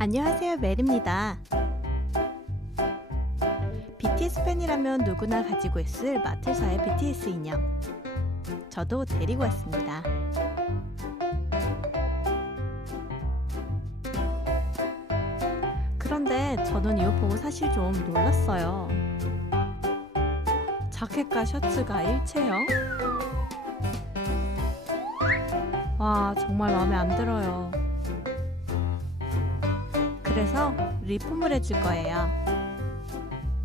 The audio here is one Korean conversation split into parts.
안녕하세요, 멜입니다. BTS 팬이라면 누구나 가지고 있을 마트사의 BTS 인형. 저도 데리고 왔습니다. 그런데 저는 이거 보고 사실 좀 놀랐어요. 자켓과 셔츠가 일체형? 와, 정말 마음에 안 들어요. 그래서 리폼을 해줄 거예요.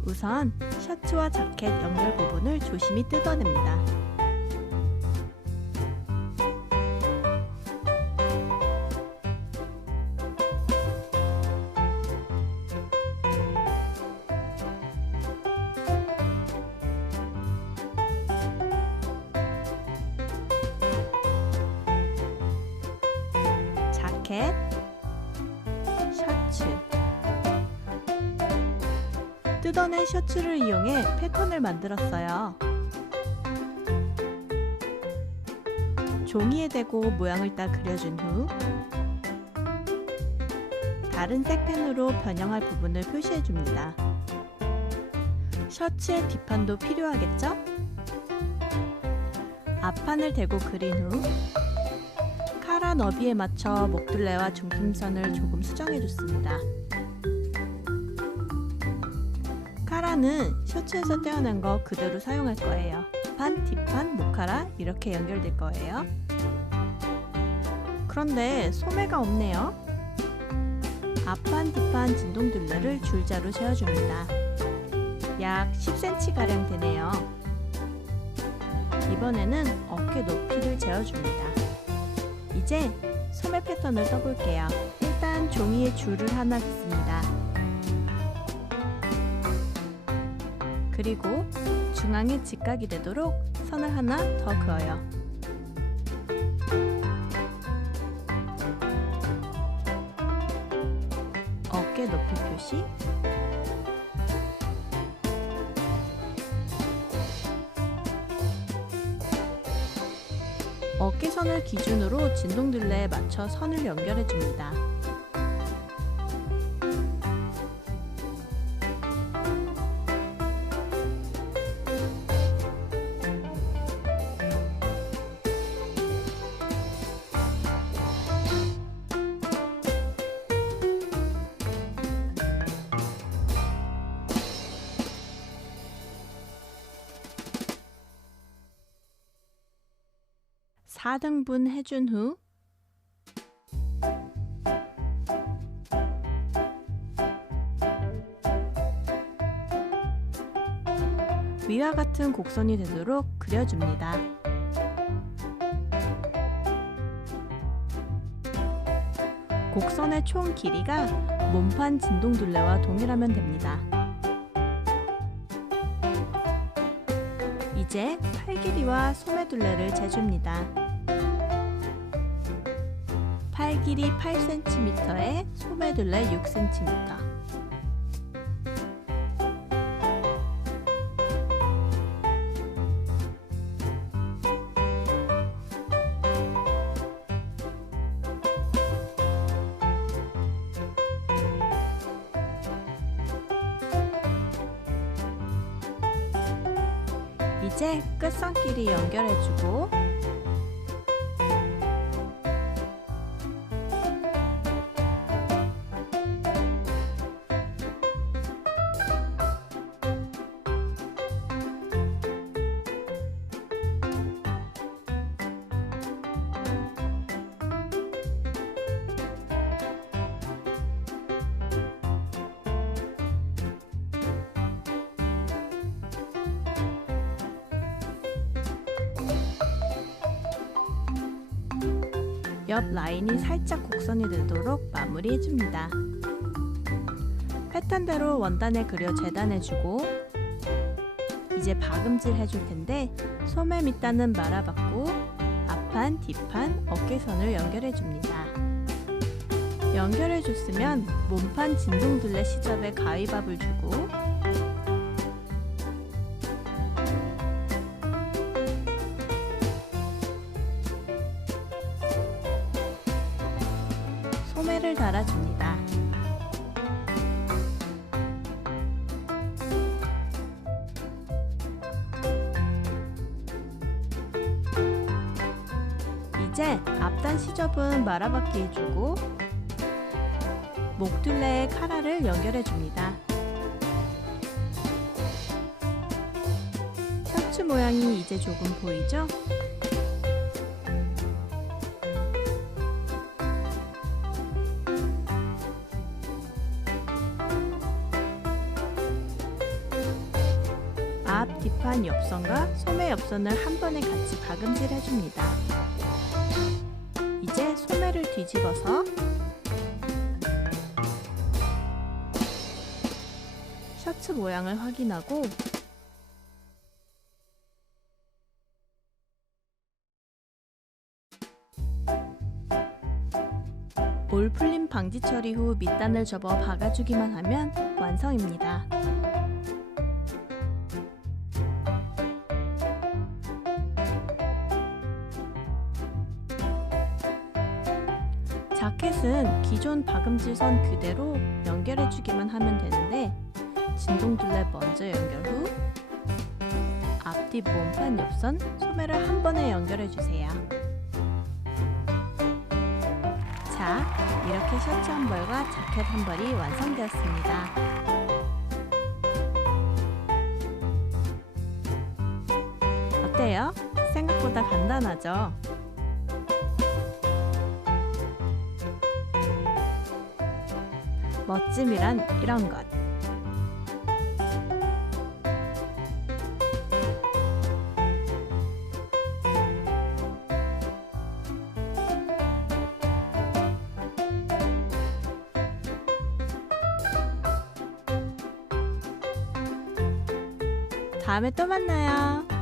우선 셔츠와 자켓 연결 부분을 조심히 뜯어냅니다. 자켓, 셔츠. 뜯어낸 셔츠를 이용해 패턴을 만들었어요. 종이에 대고 모양을 딱 그려준 후 다른 색펜으로 변형할 부분을 표시해줍니다. 셔츠의 뒷판도 필요하겠죠? 앞판을 대고 그린 후 카라 너비에 맞춰 목둘레와 중심선을 조금 수정해줬습니다. 카라는 셔츠에서 떼어낸 거 그대로 사용할 거예요. 판, 뒷판, 목카라 이렇게 연결될 거예요. 그런데 소매가 없네요. 앞판, 뒷판 진동둘레를 줄자로 세워줍니다. 약 10cm가량 되네요. 이번에는 어깨 높이를 재어줍니다. 이제 소매 패턴을 떠볼게요. 일단 종이에 줄을 하나 긋습니다. 그리고 중앙에 직각이 되도록 선을 하나 더 그어요. 어깨 높이 표시. 어깨선을 기준으로 진동둘레에 맞춰 선을 연결해 줍니다. 사 등분 해준 후 위와 같은 곡선이 되도록 그려줍니다. 곡선의 총 길이가 몸판 진동둘레와 동일하면 됩니다. 이제 팔 길이와 소매둘레를 재줍니다. 팔 길이 8cm에 소매둘레 6cm. 이제 끝선끼리 연결해주고 옆 라인이 살짝 곡선이 되도록 마무리해줍니다. 패턴대로 원단에 그려 재단해주고 이제 박음질 해줄 텐데 소매 밑단은 말아받고 앞판, 뒷판, 어깨선을 연결해줍니다. 연결해줬으면 몸판 진동둘레 시접에 가위밥을 주고 소매를 달아줍니다. 이제 앞단 시접은 말아받기 해주고 목둘레에 카라를 연결해줍니다. 셔츠 모양이 이제 조금 보이죠? 앞, 뒷판 옆선과 소매 옆선을 한 번에 같이 박음질 해줍니다. 이제 소매를 뒤집어서 셔츠 모양을 확인하고 올 풀림 방지 처리 후 밑단을 접어 박아주기만 하면 완성입니다. 자켓은 기존 박음질선 그대로 연결해주기만 하면 되는데 진동둘레 먼저 연결 후 앞뒤 몸판 옆선 소매를 한 번에 연결해주세요. 자, 이렇게 셔츠 한 벌과 자켓 한 벌이 완성되었습니다. 어때요? 생각보다 간단하죠? 멋짐이란 이런 것. 다음에 또 만나요.